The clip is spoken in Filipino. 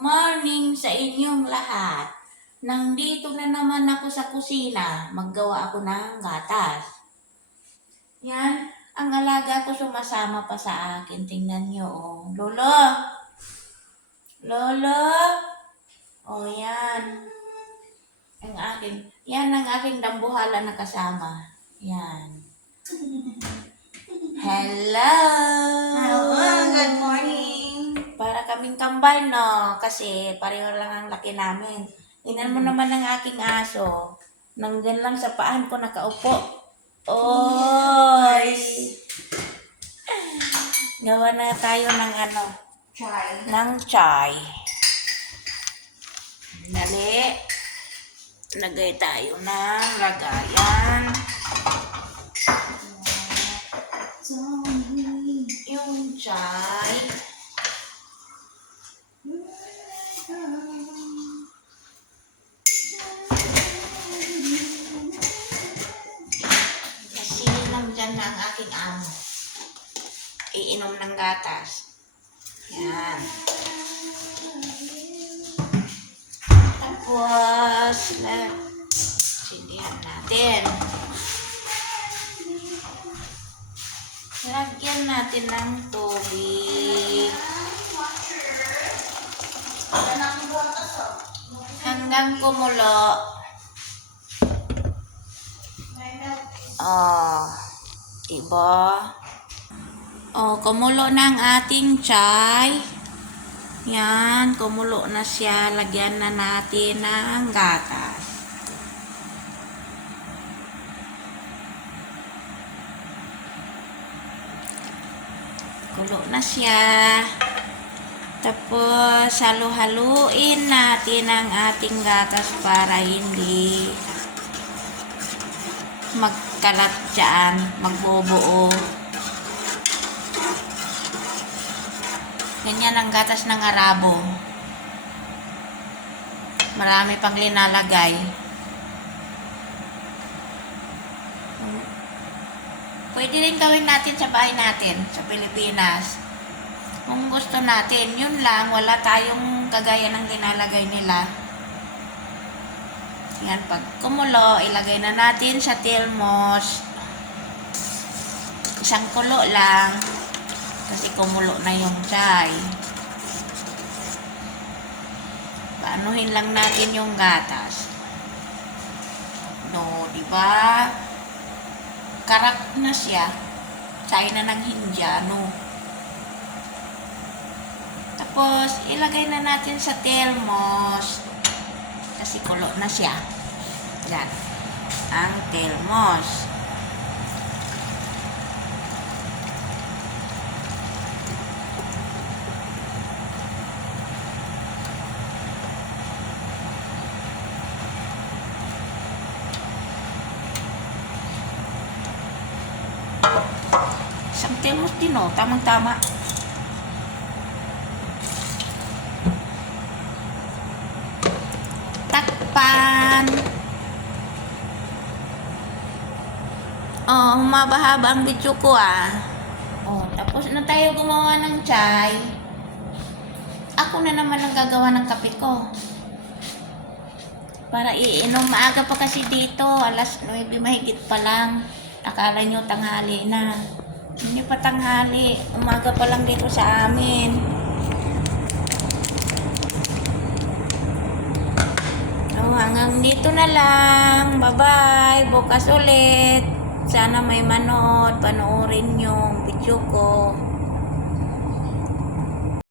Morning sa inyong lahat. Nandito na naman ako sa kusina. Maggawa ako ng gatas. Yan, ang alaga ko sumasama pa sa akin. Tingnan nyo, oh. Lolo! Lolo! Oh, yan. Yan ang aking dambuhala na kasama. Yan. Hello! Hello, good morning. Para kaming kambal, no? Kasi pareho lang ang laki namin. Tingnan mo naman ang aking aso. Nandyan lang sa paan ko nakaupo. Oy! Gawa na tayo ng Try. ng chai. Dali. Lagay tayo ng lagayan. Yung chai. Kasi nandyan na ang aking amo. Iinom ng gatas. Yan. Tapos, sindihan natin. Lagyan natin ng tubig. Hanggang kumulo. Oh, diba? Oh, kumulo na ang ating chai. Yan, kumulo na siya. Lagyan na natin ng gatas. Kulo na siya. Tapos, halo-haluin natin ang ating gatas para hindi magkalat dyan, magbubuo. Ganyan ang gatas ng Arabo. Marami pang linalagay. Pwede rin gawin natin sa bahay natin, sa Pilipinas. Kung gusto natin, yun lang, wala tayong kagaya ng linalagay nila. Yan, pag kumulo, ilagay na natin sa thermos. Isang kulo lang. Kasi kumulo na yung chai. Paanuhin lang natin yung gatas. No, diba? Karak na siya. Chai na ng Hindiano. Tapos, ilagay na natin sa thermos. Kasi kulo na siya. Yan. Ang thermos. Isang thermos din, oh. Tamang-tama. Takpan. Oh, humaba-haba ang video ko, ah. Oh, tapos na tayo gumawa ng chai. Ako na naman ang gagawa ng kape ko. Para iinom. Maaga pa kasi dito. Alas 9 mahigit pa lang. Akala nyo tanghali na. Hindi pa tanghali. Umaga pa lang dito sa amin. Oh, hanggang dito na lang. Bye-bye. Bukas ulit. Sana may manood. Panoorin yung video ko.